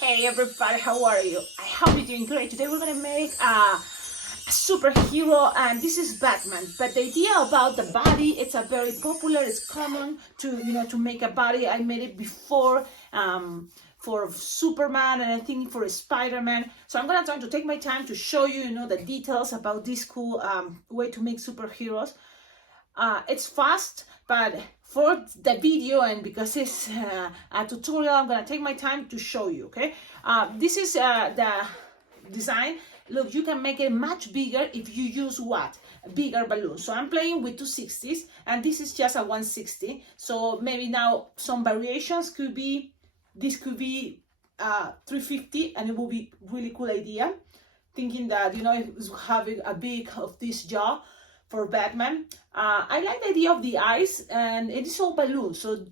Hey everybody, how are you? I hope you're doing great. Today we're gonna make a superhero, and this is Batman. But the idea about the body, it's a very popular, it's common to make a body. I made it before for Superman, and I think for Spider-Man. So I'm gonna try to take my time to show you, the details about this cool way to make superheroes. It's fast, but for the video and because it's a tutorial, I'm gonna take my time to show you. Okay, this is the design. Look, you can make it much bigger if you use bigger balloons. So I'm playing with 260s, and this is just a 160. So maybe now some variations could be, this could be 350, and it will be really cool idea. Thinking that having a big of this jaw for Batman. I like the idea of the eyes, and it is all balloons. So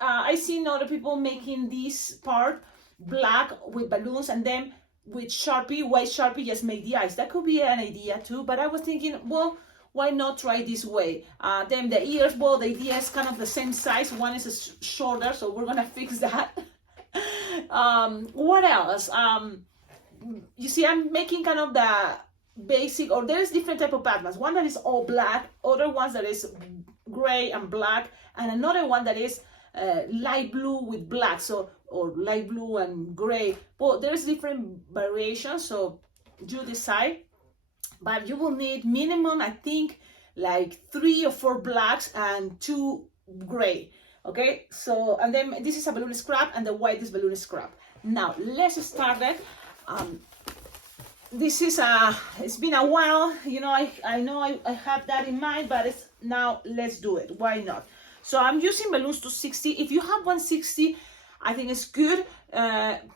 I seen other people making this part black with balloons, and then with white Sharpie, just make the eyes. That could be an idea too, but I was thinking, well, why not try this way? Then the ears, well, the idea is kind of the same size. One is shorter, so we're gonna fix that. What else? You see, I'm making kind of the basic, or there's different type of Batmans. One that is all black, other ones that is gray and black, and another one that is light blue with black, so, or light blue and gray. But there's different variations, so you decide. But you will need minimum, I think, like 3 or 4 blacks and 2 gray. Okay, so, and then this is a balloon scrap, and the white is balloon scrap. Now let's start it. This is it's been a while, I know I have that in mind, but it's now, let's do it. Why not? So I'm using balloons 260. If you have 160, I think it's good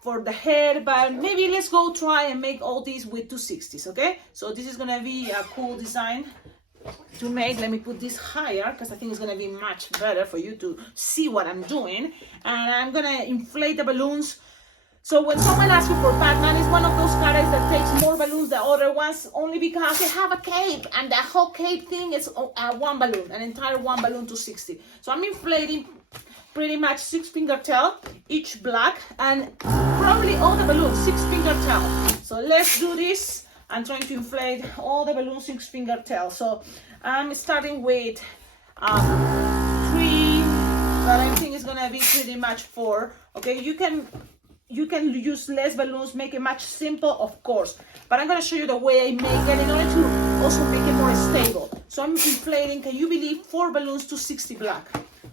for the head, but maybe let's go try and make all these with 260s. Okay, so this is gonna be a cool design to make. Let me put this higher because I think it's gonna be much better for you to see what I'm doing. And I'm gonna inflate the balloons. So when someone asks you for Batman, it's one of those characters that takes more balloons than other ones, only because they have a cape, and the whole cape thing is one balloon, an entire one balloon 260. So I'm inflating pretty much 6-finger tail, each black, and probably all the balloons 6-finger tail. So let's do this. I'm trying to inflate all the balloons 6-finger tail. So I'm starting with 3, but I think it's gonna be pretty much 4. Okay, you can use less balloons, make it much simple, of course, but I'm going to show you the way I make it in order to also make it more stable. So I'm inflating, can you believe, 4 balloons 260 black.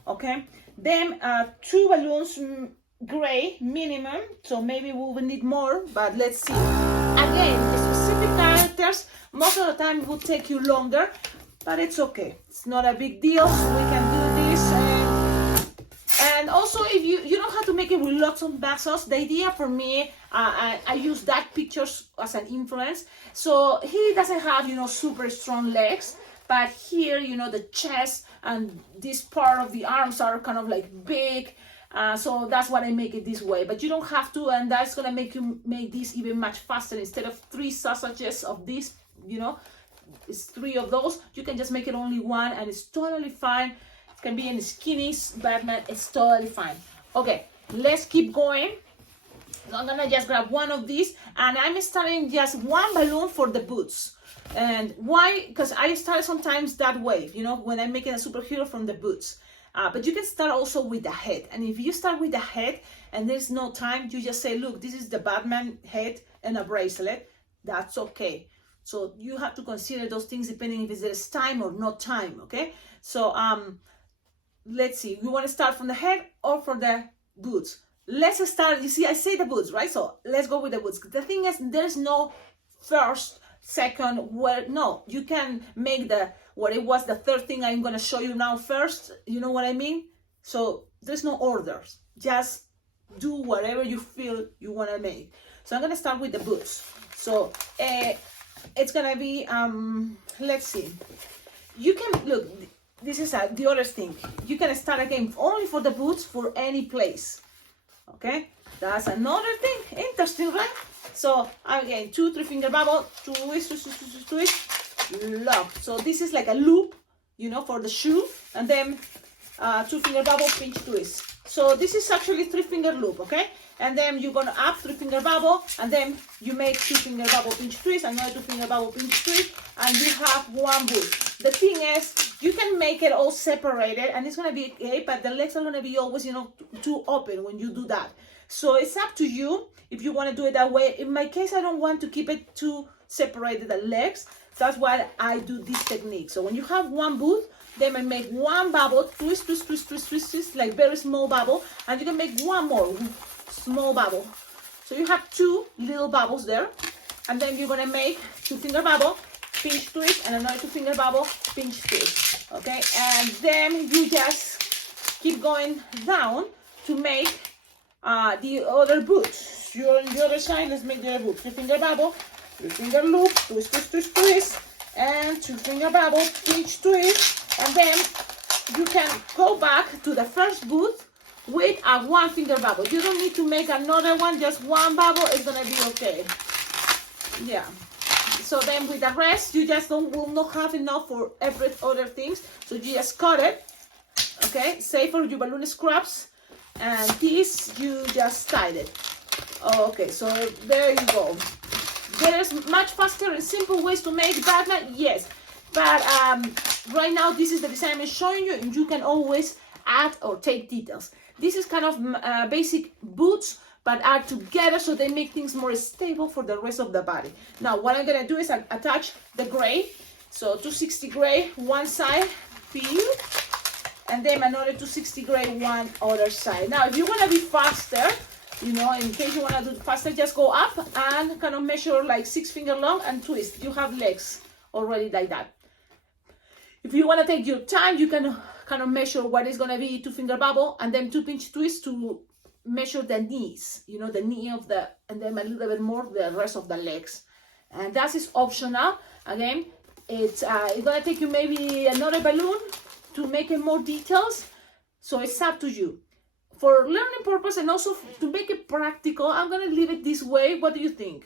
Okay, then 2 balloons gray minimum, so maybe we will need more, but let's see. Again, the specific characters, most of the time it will take you longer, but it's okay, it's not a big deal. So we can do this. And also, if you don't have to make it with lots of muscles, the idea for me, I use that pictures as an influence. So he doesn't have, super strong legs, but here, the chest and this part of the arms are kind of like big. So that's why I make it this way, but you don't have to, and that's gonna make you make this even much faster. Instead of 3 sausages of this, it's 3 of those. You can just make it only 1, and it's totally fine. Can be in skinny Batman, it's totally fine. Okay, let's keep going. I'm gonna just grab one of these, and I'm starting just 1 balloon for the boots. And why? Because I start sometimes that way, when I'm making a superhero, from the boots. But you can start also with the head. And if you start with the head and there's no time, you just say, look, this is the Batman head and a bracelet. That's okay. So you have to consider those things depending if there's time or not time. Okay, so let's see, we want to start from the head or for the boots. Let's start, you see, I say the boots, right? So let's go with the boots. The thing is, there's no first, second, no, you can make what it was the third thing I'm going to show you now first. You know what I mean? So there's no orders. Just do whatever you feel you want to make. So I'm going to start with the boots. So it's going to be, let's see. You can, look, this is the other thing. You can start again only for the boots for any place. Okay, that's another thing. Interesting, right? So again, 2 3-finger bubble, twist, lock. So this is like a loop, for the shoe, and then 2 finger bubble, pinch twist. So this is actually 3 finger loop, okay? And then you're gonna up 3 finger bubble, and then you make 2 finger bubble, pinch twist, another 2 finger bubble, pinch twist, and you have one boot. The thing is, you can make it all separated, and it's gonna be okay, but the legs are gonna be always, you know, too open when you do that. So it's up to you if you want to do it that way. In my case, I don't want to keep it too separated, the legs. That's why I do this technique. So when you have one boot, then I make one bubble, twist, twist, twist, twist, twist, twist, like very small bubble, and you can make one more small bubble. So you have 2 little bubbles there, and then you're gonna make 2 finger bubble, pinch twist, and another 2 finger bubble, pinch twist. Okay, and then you just keep going down to make the other boot. You're on the other side. Let's make the other boot. 3 finger bubble, 3 finger loop, twist, twist, twist, twist, and 2 finger bubble, pinch twist. And then you can go back to the first boot with a 1 finger bubble. You don't need to make another one, just one bubble is gonna be okay. Yeah. So then with the rest, you just will not have enough for every other things. So you just cut it. Okay, save for your balloon scraps. And this, you just tied it. Okay, so there you go. There's much faster and simple ways to make Batman, yes. But right now, this is the design I'm showing you, and you can always add or take details. This is kind of basic boots, but are together so they make things more stable for the rest of the body. Now, what I'm gonna do is attach the gray. So 260 gray, one side, view, and then another 260 gray, one other side. Now, if you wanna be faster, you know, in case you wanna do it faster, just go up and kind of measure like 6 finger long and twist. You have legs already like that. If you want to take your time, you can kind of measure what is going to be 2 finger bubble and then 2 pinch twists to measure the knees, you know, the knee of the, and then a little bit more the rest of the legs. And that is optional. Again, it's going to take you maybe another balloon to make it more details. So it's up to you. For learning purpose and also to make it practical, I'm going to leave it this way. What do you think?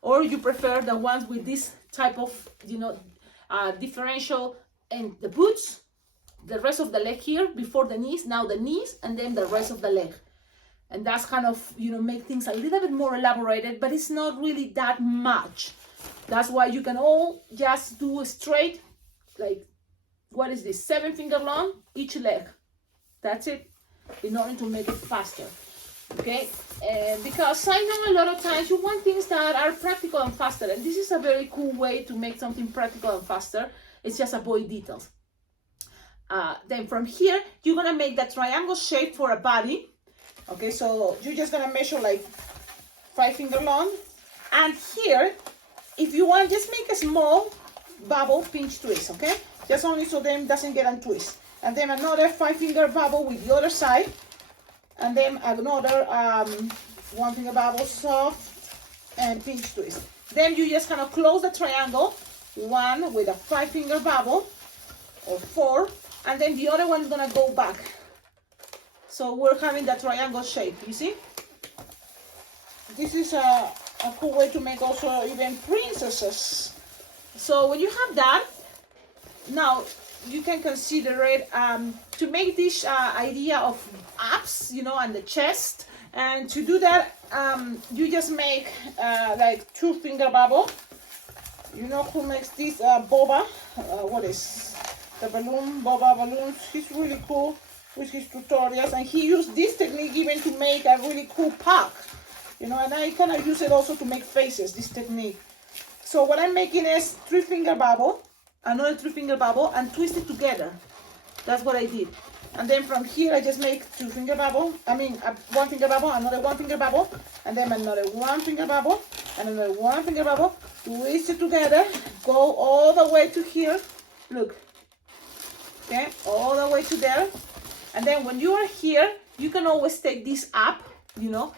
Or you prefer the ones with this type of, you know, differential and the boots, the rest of the leg here before the knees, now the knees, and then the rest of the leg. And that's kind of, you know, make things a little bit more elaborated, but it's not really that much. That's why you can all just do straight, like, what is this, 7 finger long each leg. That's it, in order to make it faster. Okay, because I know a lot of times you want things that are practical and faster, and this is a very cool way to make something practical and faster. It's just avoid details. Then from here, you're gonna make that triangle shape for a body. Okay, so you're just gonna measure like 5 finger long, and here, if you want, just make a small bubble pinch twist. Okay, just only so them doesn't get untwist, and then another 5 finger bubble with the other side. And then another 1 finger bubble, soft, and pinch twist. Then you just kind of close the triangle, one with a 5 finger bubble, or 4, and then the other one is gonna go back. So we're having the triangle shape, you see? This is a cool way to make also even princesses. So when you have that, now you can consider it to make this idea of abs, you know, and the chest. And to do that, you just make like 2 finger bubble. You know who makes this? Boba. What is the balloon? Boba Balloons. He's really cool with his tutorials, and he used this technique even to make a really cool pack. You know, and I kind of use it also to make faces. This technique. So what I'm making is 3 finger bubble. Another 3 finger bubble and twist it together. That's what I did. And then from here I just make 2 finger bubble, 1 finger bubble, another 1 finger bubble, and then another 1 finger bubble, and another 1 finger bubble, twist it together, go all the way to here, look, okay, all the way to there. And then when you are here, you can always take this up, you know,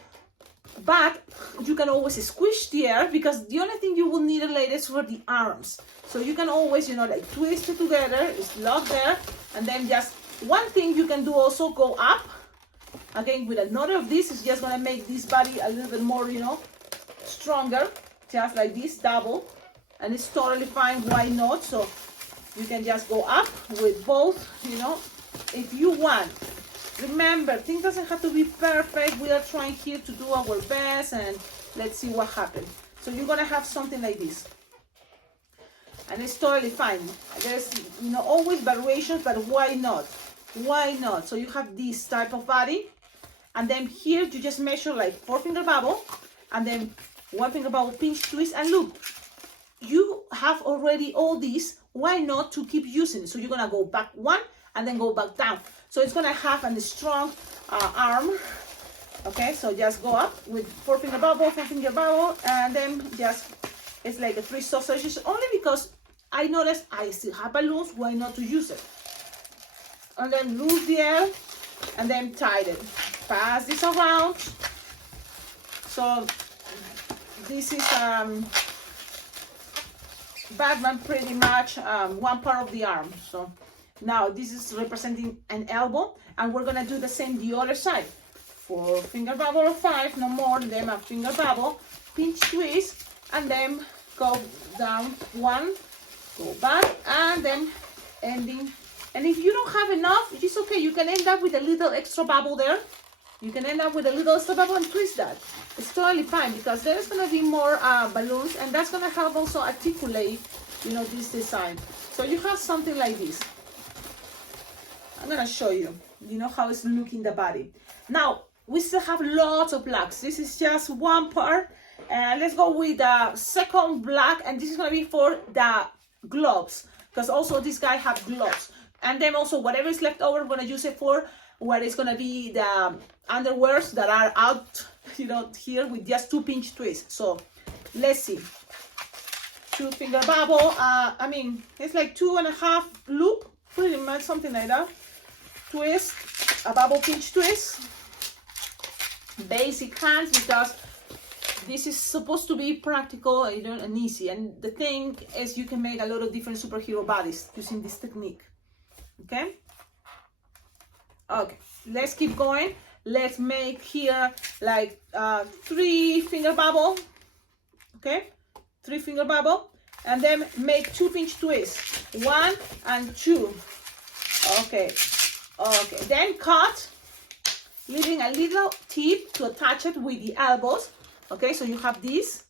but you can always squish the air, because the only thing you will need later is for the arms. So you can always, you know, like twist it together, it's locked there, and then just one thing you can do also, go up. Again, with another of this, is just gonna make this body a little bit more, you know, stronger, just like this, double, and it's totally fine, why not? So you can just go up with both, you know, if you want. Remember, things doesn't have to be perfect. We are trying here to do our best, and let's see what happens. So you're gonna have something like this, and it's totally fine. There's, you know, always variations, but why not? Why not? So you have this type of body, and then here you just measure like 4-finger bubble, and then 1-finger bubble, pinch, twist, and loop. You have already all these. Why not to keep using it? So you're gonna go back one and then go back down. So it's gonna have a strong arm. Okay, so just go up with 4-finger bubble, 4-finger bubble, and then just, it's like a 3 sausages, only because I noticed I still have balloons. Why not to use it? And then loose the air, and then tighten. Pass this around. So this is Batman pretty much one part of the arm. So now this is representing an elbow, and we're gonna do the same the other side. 4-finger bubble or 5, no more, then a finger bubble, pinch, twist, and then go down 1, go back, and then ending. And if you don't have enough, it's okay. You can end up with a little extra bubble there. You can end up with a little extra bubble and twist that. It's totally fine, because there's gonna be more balloons, and that's gonna help also articulate, you know, this design. So you have something like this. I'm gonna show you, you know, how it's looking the body. Now, we still have lots of blacks. This is just one part. Let's go with the second black, and this is gonna be for the gloves, because also this guy have gloves. And then also whatever is left over, we're gonna use it for where it's gonna be the underwears that are out, you know, here with just 2 pinch twists. So let's see. 2-finger bubble. I mean, it's like 2.5 loop, pretty much something like that. Twist, a bubble pinch twist. Basic hands, because this is supposed to be practical, you know, and easy. And the thing is, you can make a lot of different superhero bodies using this technique. Okay. Okay. Let's keep going. Let's make here like 3-finger bubble. Okay. 3-finger bubble, and then make 2 pinch twists. 1 and 2. Okay. Okay. Then cut, leaving a little tip to attach it with the elbows. Okay, so you have this.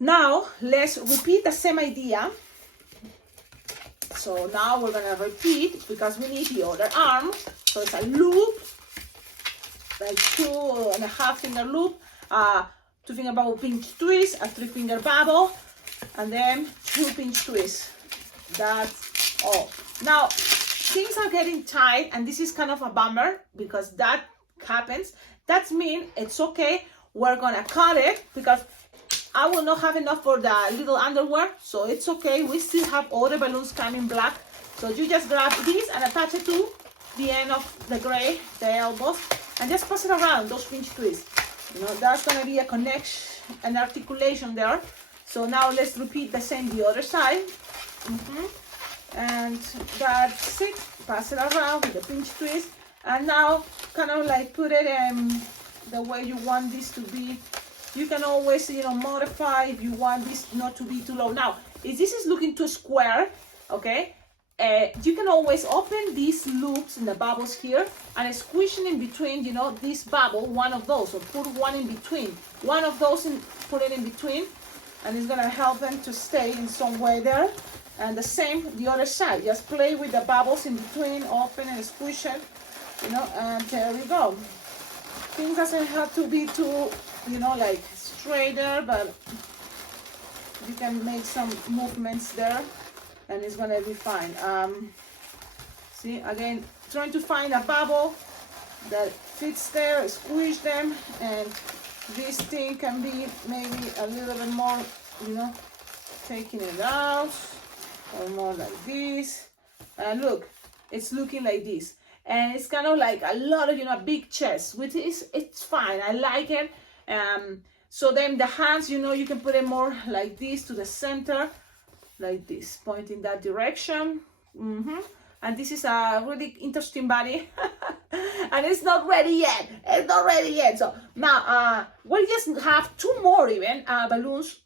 Now let's repeat the same idea. So now we're gonna repeat, because we need the other arm. So it's a loop, like 2.5-finger loop, 2-finger bubble pinch twist, a 3-finger bubble, and then 2 pinch twists. That's all. Now things are getting tight, and this is kind of a bummer, because that happens. That means it's okay. We're gonna cut it, because I will not have enough for the little underwear, so it's okay. We still have all the balloons coming black. So you just grab this and attach it to the end of the gray, the elbows, and just pass it around, those pinch twists. You know, that's gonna be a connection, an articulation there. So now let's repeat the same the other side. And that's it. Pass it around with the pinch twist, and now kind of like put it the way you want this to be. You can always, you know, modify if you want this not to be too low. Now, if this is looking too square, okay, you can always open these loops in the bubbles here and squish it in between, you know, this bubble, one of those, or put one in between. One of those, put it in between, and it's gonna help them to stay in some way there. And the same the other side. Just play with the bubbles in between, open and squish it, you know, and there we go. Things doesn't have to be too, you know, like straighter, but you can make some movements there, and it's gonna be fine. See, again, trying to find a bubble that fits there, squish them, and this thing can be maybe a little bit more, you know, taking it out, or more like this. And look, it's looking like this, and it's kind of like a lot of, you know, big chest, which is, it's fine. I like it. So then the hands, you know, you can put it more like this to the center, like this, pointing that direction. And this is a really interesting body. And it's not ready yet. It's not ready yet. So now we just have 2 more even balloons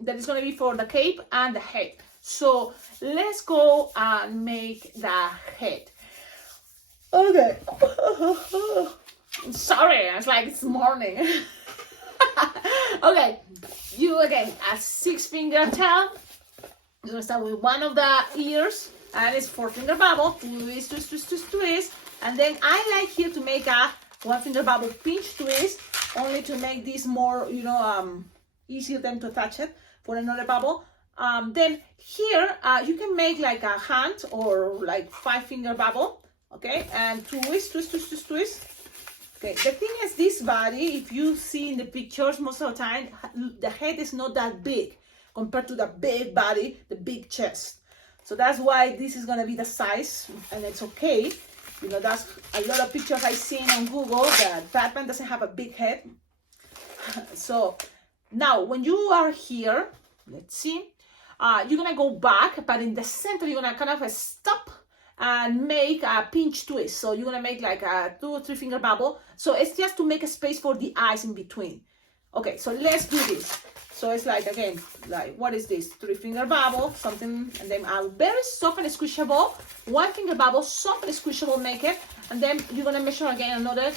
that is going to be for the cape and the head. So let's go and make the head. Okay. Sorry, it's like it's morning. Okay, you again a 6-finger tail. You're gonna start with one of the ears, and it's 4-finger bubble. Twist, twist, twist, twist, twist. And then I like here to make a 1-finger bubble pinch twist, only to make this more, easier than to attach it for another bubble. Then here you can make like a hand or like 5-finger bubble, okay, and twist, twist, twist, twist, twist. Okay, the thing is, this body, if you see in the pictures, most of the time the head is not that big compared to the big body, the big chest. So that's why this is gonna be the size, and it's okay. That's a lot of pictures I've seen on Google that Batman doesn't have a big head. So now when you are here, let's see, you're gonna go back, but in the center you're gonna kind of stop and make a pinch twist. So you're gonna make like a 2 or 3-finger bubble. So it's just to make a space for the eyes in between. Okay, so let's do this. So it's like, again, like, what is this? 3-finger bubble, something, and then a very soft and squishable 1-finger bubble, soft and squishable, make it, and then you're gonna measure again another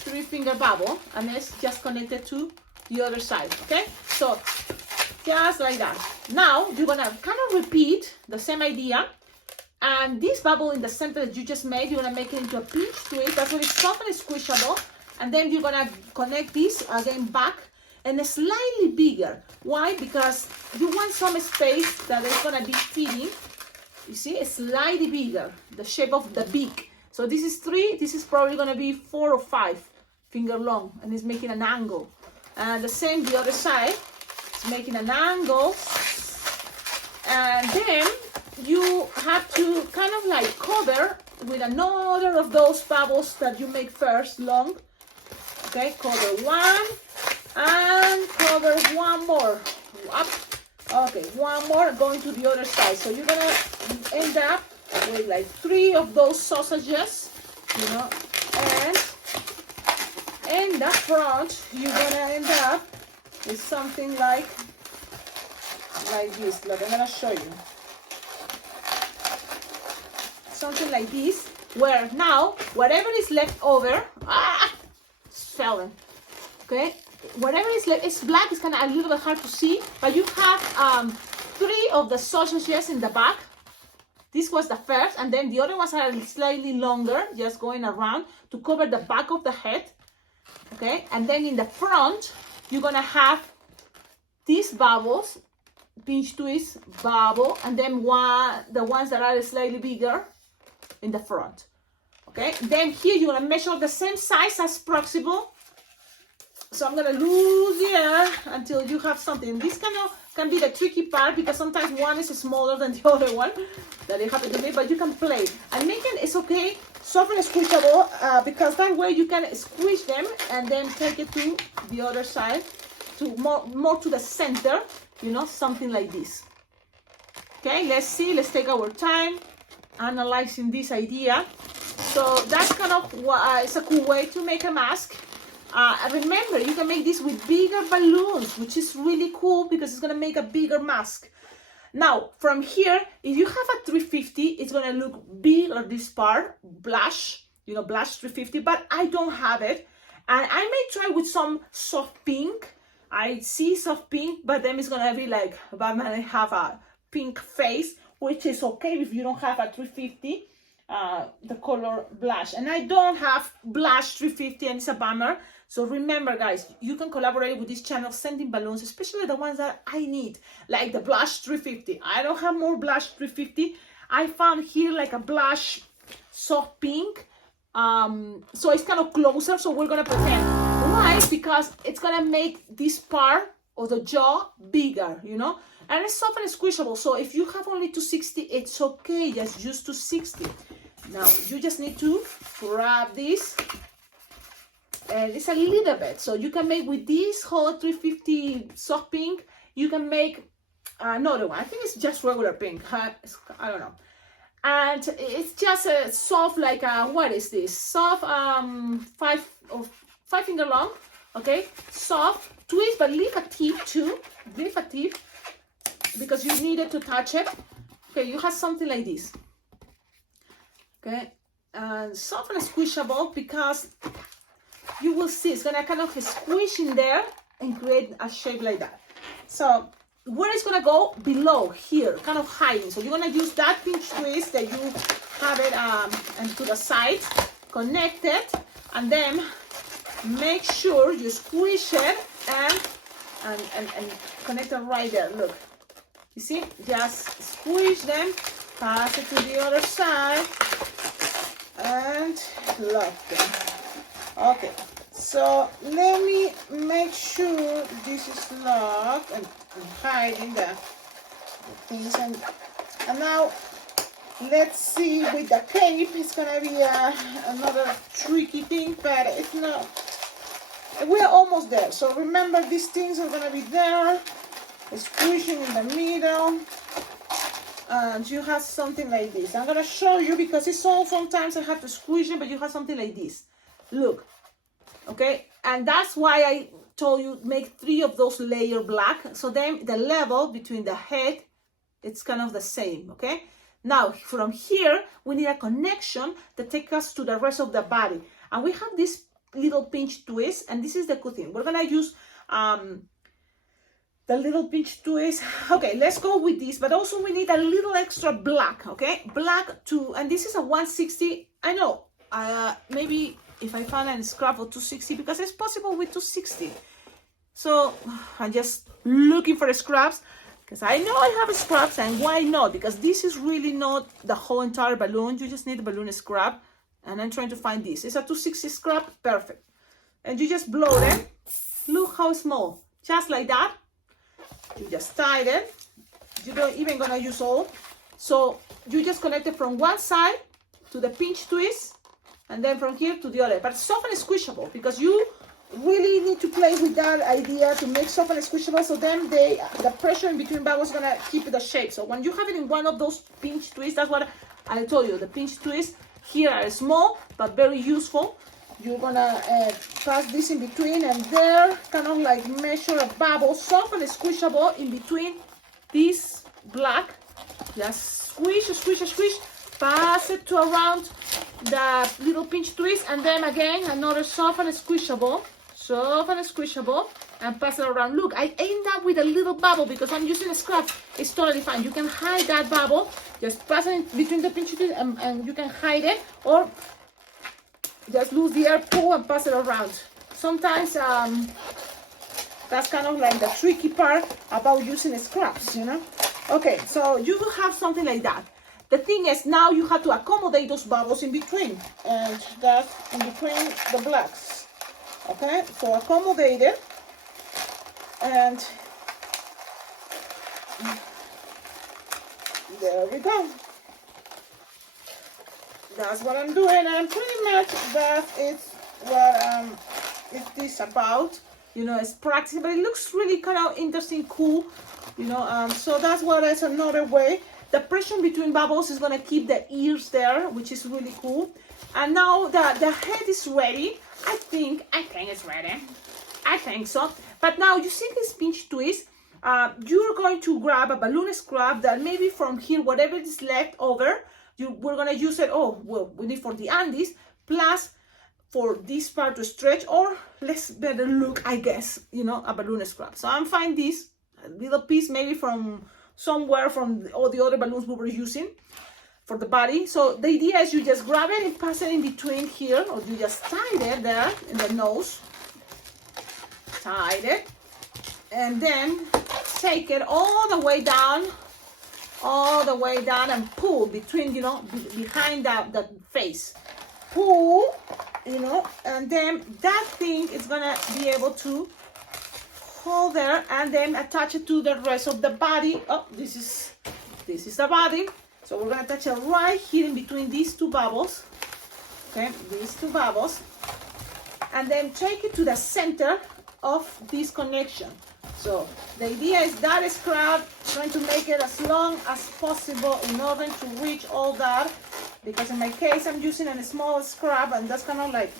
3-finger bubble, and it's just connected to the other side. Okay, so just like that. Now you're gonna kind of repeat the same idea, and this bubble in the center that you just made, you're gonna make it into a pinch twist. That's when it's soft and squishable, and then you're gonna connect this again back and slightly bigger. Why? Because you want some space that is gonna be fitting. You see, it's slightly bigger, the shape of the beak. So this is 3, this is probably gonna be 4 or 5-finger long, and it's making an angle. And the same the other side, it's making an angle. And then you have to kind of like cover with another of those bubbles that you make first long. Okay, cover one and cover one more. Up. Okay, one more going to the other side. So you're gonna end up with like 3 of those sausages, and in the front you're gonna end up with something like this. Look, I'm gonna show you. Something like this, where now whatever is left over, it's falling. Okay, whatever is left, it's black, it's kind of a little bit hard to see, but you have 3 of the sausages in the back. This was the first, and then the other ones are slightly longer, just going around to cover the back of the head. Okay, and then in the front you're gonna have these bubbles, pinch twist bubble, and then the ones that are slightly bigger in the front. Okay, then here you're gonna measure the same size as possible. So I'm gonna lose the air until you have something. This kind of can be the tricky part, because sometimes one is smaller than the other one. That it happened to me, but you can play. And making it's okay, soft and squishable, because that way you can squish them and then take it to the other side, to more to the center, something like this. Okay, let's see, let's take our time analyzing this idea. So that's kind of it's a cool way to make a mask. Remember, you can make this with bigger balloons, which is really cool because it's gonna make a bigger mask. Now, from here, if you have a 350, it's gonna look bigger, this part, blush, blush 350, but I don't have it. And I may try with some soft pink. I see soft pink, but then it's gonna be like Batman and have a pink face, which is okay if you don't have a 350, the color blush. And I don't have blush 350, and it's a bummer. So remember, guys, you can collaborate with this channel sending balloons, especially the ones that I need, like the blush 350. I don't have more blush 350. I found here like a blush soft pink. So it's kind of closer, so we're gonna pretend. Why? Because it's gonna make this part of the jaw bigger, and it's soft and squishable. So if you have only 260, it's okay, just use 260. Now you just need to grab this, and it's a little bit. So you can make with this whole 350 soft pink, you can make another one. I think it's just regular pink. I don't know. And it's just a soft, like what is this? Soft 5-finger long. Okay, soft twist, but leave a tip too. Leave a tip because you need it to touch it. Okay, you have something like this. Okay, and soft and squishable, because you will see it's gonna kind of squish in there and create a shape like that. So where it's gonna go? Below here, kind of hiding. So you're gonna use that pinch twist that you have it and to the side, connect it, and then make sure you squish it and connect it right there. Look, you see, just squish them, pass it to the other side, and lock them. Okay, so let me make sure this is locked and hiding the things, and now let's see with the cape. It's gonna be another tricky thing, but it's not. We are almost there. So remember, these things are gonna be there, squishing in the middle, and you have something like this. I'm gonna show you because it's all, sometimes I have to squish it, but you have something like this. Look, okay, and that's why I told you make 3 of those layer black. So then the level between the head, it's kind of the same. Okay. Now from here we need a connection that takes us to the rest of the body, and we have this little pinch twist, and this is the cool thing. We're gonna use the little pinch twist. Okay, let's go with this, but also we need a little extra black. Okay, black too, and this is a 160. I know, maybe if I find a scrap for 260, because it's possible with 260. So I'm just looking for the scraps, because I know I have scraps, and why not? Because this is really not the whole entire balloon. You just need the balloon scrap, and I'm trying to find this. It's a 260 scrap, perfect. And you just blow them. Look how small, just like that. You just tie them. You don't even gonna use all. So you just connect it from one side to the pinch twist, and then from here to the other. But soft and squishable, because you really need to play with that idea to make soft and squishable. So then the pressure in between bubbles is gonna keep the shape. So when you have it in one of those pinch twists, that's what I told you. The pinch twists here are small but very useful. You're gonna pass this in between, and there kind of like measure a bubble, soft and squishable in between this black. Just squish, squish, squish, pass it to around the little pinch twist, and then again another soft and squishable, and pass it around. Look, I end up with a little bubble because I'm using a scrap. It's totally fine. You can hide that bubble, just pass it in between the pinch twist, and you can hide it, or just lose the air, pull and pass it around. Sometimes that's kind of like the tricky part about using scraps, you know. Okay, so you will have something like that. The thing is, now you have to accommodate those bubbles in between, and that's in between the blacks. Okay, so accommodate it, and there we go. That's what I'm doing, and pretty much that is what it is about. You know, it's practice, but it looks really kind of interesting, cool. You know, so that's what is another way. The pressure between bubbles is gonna keep the ears there, which is really cool. And now the head is ready. I think it's ready. I think so. But now you see this pinch twist. You're going to grab a balloon scrap that maybe from here, whatever is left over, we're gonna use it. Oh, well, we need for the Andes, plus for this part to stretch, or let's better look, I guess, you know, a balloon scrap. So I'm finding this a little piece maybe from somewhere from all the other balloons we were using for the body. So the idea is you just grab it and pass it in between here, or you just tie it there in the nose, tie it, and then take it all the way down, and pull between, you know, behind the face. Pull, you know, and then that thing is gonna be able to hold there, and then attach it to the rest of the body. Oh, this is the body. So we're gonna attach it right here in between these two bubbles. Okay, these two bubbles, and then take it to the center of this connection. So the idea is that scrap, trying to make it as long as possible in order to reach all that, because in my case I'm using a small scrap, and that's kind of like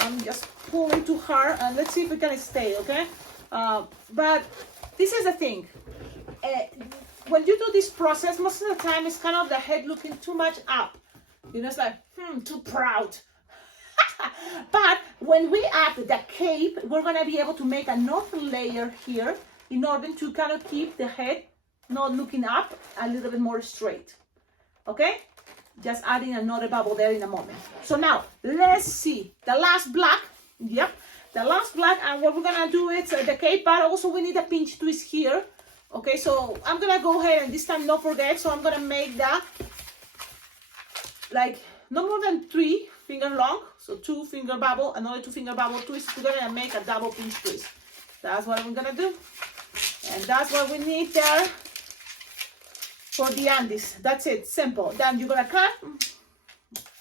I'm just pulling too hard, and let's see if it can stay. Okay, but this is the thing, when you do this process, most of the time it's kind of the head looking too much up. You know, it's like, too proud. But when we add the cape, we're gonna be able to make another layer here in order to kind of keep the head not looking up, a little bit more straight. Okay? Just adding another bubble there in a moment. So now, let's see. The last black. Yep. The last black, and what we're gonna do is the cape, but also we need a pinch twist here. Okay, so I'm gonna go ahead and this time not forget, so I'm gonna make that like no more than 3 finger long. So 2 finger bubble, another 2 finger bubble, twist together and make a double pinch twist. That's what I'm gonna do. And that's what we need there for the Andes. That's it, simple. Then you're gonna cut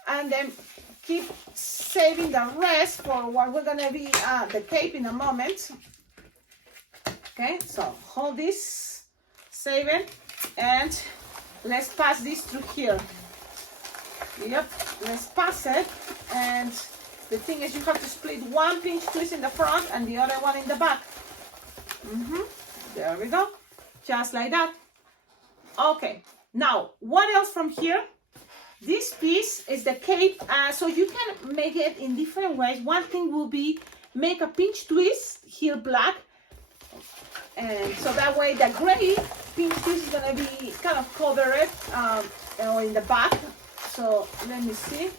and then keep saving the rest for what we're gonna be the cape in a moment. Okay, so hold this, save it, and let's pass this through here. Yep, let's pass it. And the thing is, you have to split 1 pinch twist in the front and the other one in the back. There we go, just like that. Okay, now what else from here? This piece is the cape, so you can make it in different ways. One thing will be make a pinch twist here black, and so that way the gray pinch twist is gonna be kind of covered in the back. So let me see.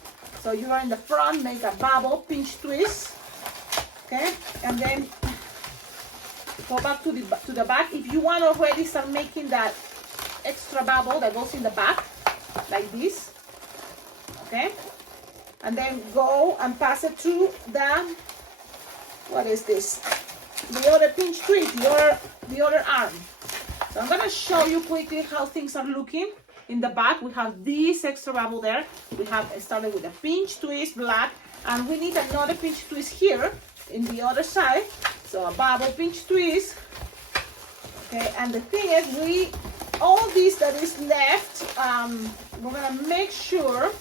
So you are in the front, make a bubble pinch twist, okay, and then go back to the back. If you want already start making that extra bubble that goes in the back, like this, okay, and then go and pass it to the, what is this? The other pinch twist, the other arm. So I'm gonna show you quickly how things are looking. In the back, we have this extra bubble there. We have started with a pinch twist black, and we need another pinch twist here in the other side. So a bubble pinch twist. Okay, and the thing is, all this that is left, we're gonna make sure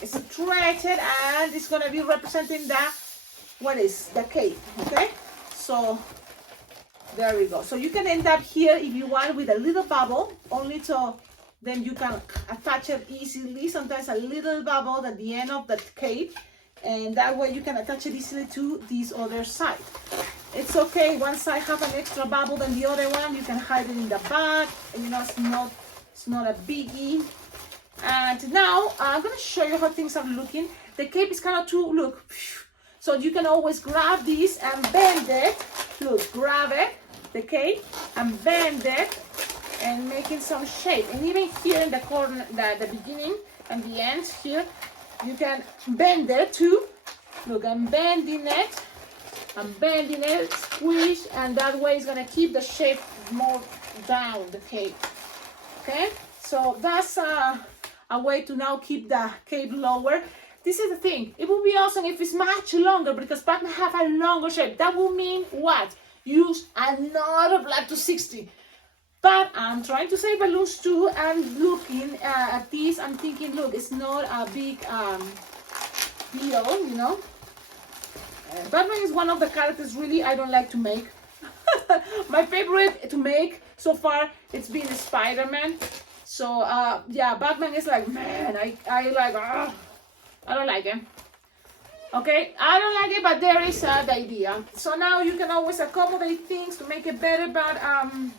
it's stretched and it's gonna be representing the cape. Okay, so there we go. So you can end up here if you want with a little bubble, only so then you can attach it easily. Sometimes a little bubble at the end of the cape, and that way you can attach it easily to this other side. It's okay, one side have an extra bubble than the other one. You can hide it in the back. You know, it's not a biggie. And now I'm gonna show you how things are looking. The cape is kind of look. So you can always grab this and bend it. Look, grab it, the cape, and bend it, and making some shape. And even here in the corner, the beginning and the ends here, you can bend it too. Look, I'm bending it, squish, and that way it's gonna keep the shape more down the cape. Okay, so that's a way to now keep the cape lower. This is the thing, it would be awesome if it's much longer, because Batman have a longer shape. That will mean what? Use another black to 60. But I'm trying to save balloons too, and looking at this, I'm thinking, look, it's not a big deal, you know. Batman is one of the characters really I don't like to make. My favorite to make so far, it's been Spider-Man. So yeah, Batman is like, man, I like, I don't like it. Okay, I don't like it, but there is the idea. So now you can always accommodate things to make it better, but kind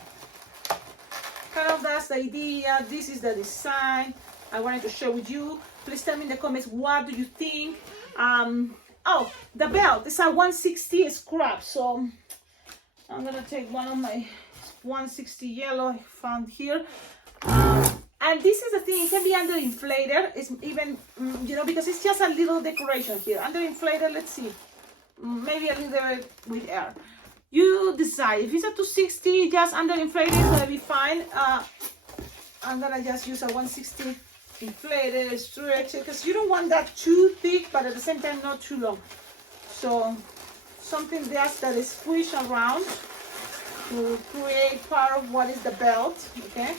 of that's the idea. This is the design I wanted to share with you. Please tell me in the comments, what do you think? Oh, the belt is a 160 scrap, so I'm gonna take one of my 160 yellow I found here. And this is the thing, it can be underinflated. It's even, you know, because it's just a little decoration here. Underinflated, let's see. Maybe a little bit with air. You decide. If it's a 260, just underinflated, it's gonna be fine. I'm gonna just use a 160 inflated, stretch it, because you don't want that too thick, but at the same time not too long. So something just that is squished around to create part of what is the belt. Okay,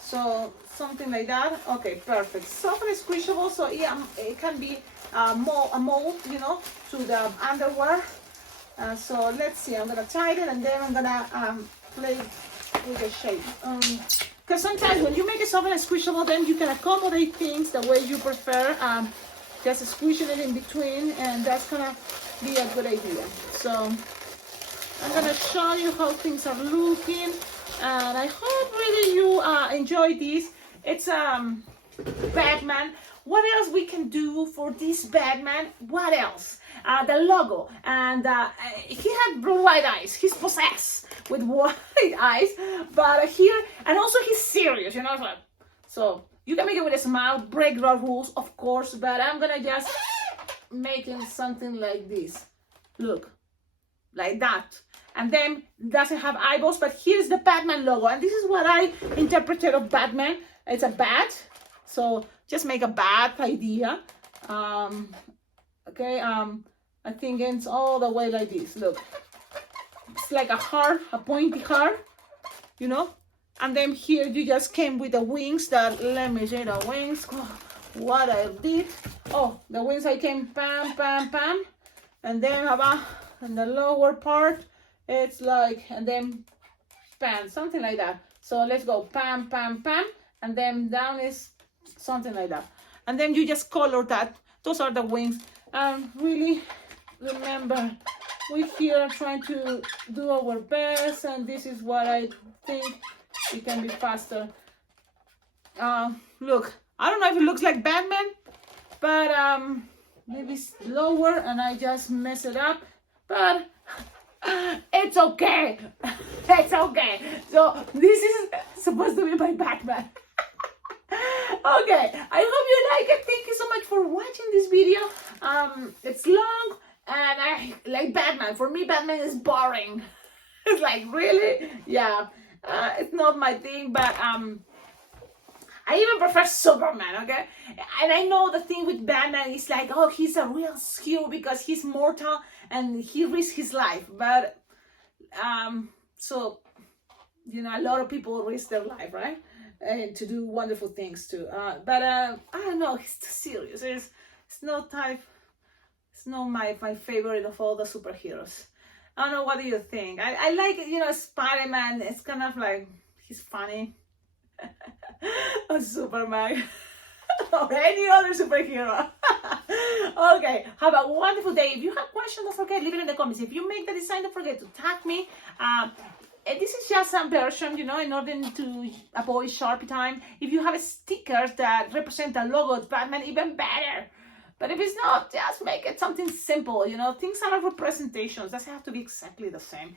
so something like that. Okay, perfect. Soft and squishable, so yeah, it can be a mold, you know, to the underwear. So let's see, I'm gonna tie it and then I'm gonna play with the shape. because sometimes when you make it soft and squishable, then you can accommodate things the way you prefer. Just squishing it in between, and that's gonna be a good idea. So I'm gonna show you how things are looking, and I hope really you enjoy this. It's Batman. What else we can do for this Batman? What else? The logo, and he had blue white eyes. He's possessed with white eyes, but here, and also he's serious, you know. So you can make it with a smile, break the rules, of course, but I'm gonna just make it something like this. Look, like that. And then doesn't have eyeballs, but here's the Batman logo, and this is what I interpreted of Batman. It's a bat, so just make a bat idea. Okay, I think it's all the way like this. Look, it's like a heart, a pointy heart, you know. And then here you just came with the wings. That, let me see the wings. Oh, what I did. Oh, the wings I came pam, pam, pam, and then about in the lower part, it's like, and then pam, something like that. So let's go pam, pam, pam, and then down is something like that. And then you just color that. Those are the wings. Really remember, we're here trying to do our best, and this is what I think it can be faster. Look, I don't know if it looks like Batman, but maybe it's lower and I just mess it up, but it's okay. It's okay. So this is supposed to be my Batman. Okay, I hope you like it. Thank you so much for watching this video. It's long, and I like Batman. For me, Batman is boring. It's like, really? Yeah. It's not my thing, but I even prefer Superman, okay? And I know the thing with Batman is like, oh, he's a real hero because he's mortal and he risks his life. But so, you know, a lot of people risk their life, right? To do wonderful things too. But I don't know, he's too serious. It's not my favorite of all the superheroes. I don't know, what do you think? I like, you know, Spider-Man. It's kind of like, he's funny. Or Superman. Or any other superhero. Okay, have a wonderful day. If you have questions, don't forget, leave it in the comments. If you make the design, don't forget to tag me. And this is just some version, you know, in order to avoid Sharpie time. If you have stickers that represent the logo of Batman, even better. But if it's not, just make it something simple, you know. Things are representations. Doesn't have to be exactly the same.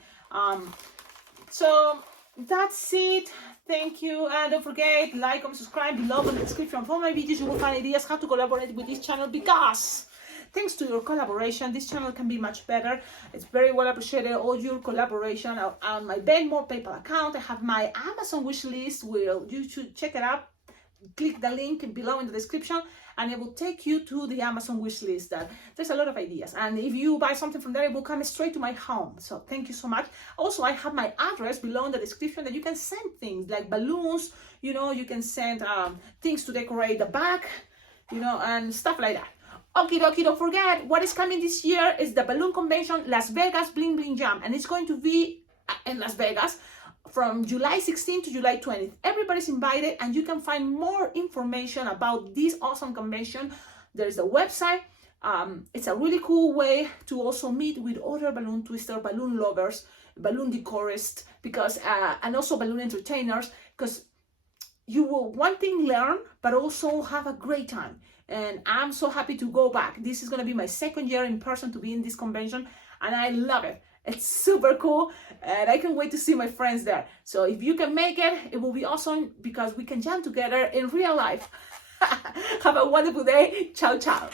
So that's it. Thank you. And don't forget, like, comment, subscribe below in the description for my videos. You will find ideas how to collaborate with this channel, because thanks to your collaboration, this channel can be much better. It's very well appreciated, all your collaboration. On my Venmo PayPal account, I have my Amazon wish list. You should check it out. Click the link below in the description, and it will take you to the Amazon wish list. There's a lot of ideas, and if you buy something from there, it will come straight to my home. So thank you so much. Also, I have my address below in the description that you can send things like balloons, you know. You can send things to decorate the back, you know, and stuff like that. Okie dokie, don't forget, what is coming this year is the balloon convention, Las Vegas Bling Bling Jam, and it's going to be in Las Vegas from July 16th to July 20th. Everybody's invited, and you can find more information about this awesome convention. There's a website. It's a really cool way to also meet with other balloon twister, balloon lovers, balloon decorists, because and also balloon entertainers, because you will one thing learn, but also have a great time. And I'm so happy to go back. This is going to be my second year in person to be in this convention, and I love it. It's super cool, and I can't wait to see my friends there. So if you can make it, it will be awesome, because we can jam together in real life. Have a wonderful day. Ciao, ciao.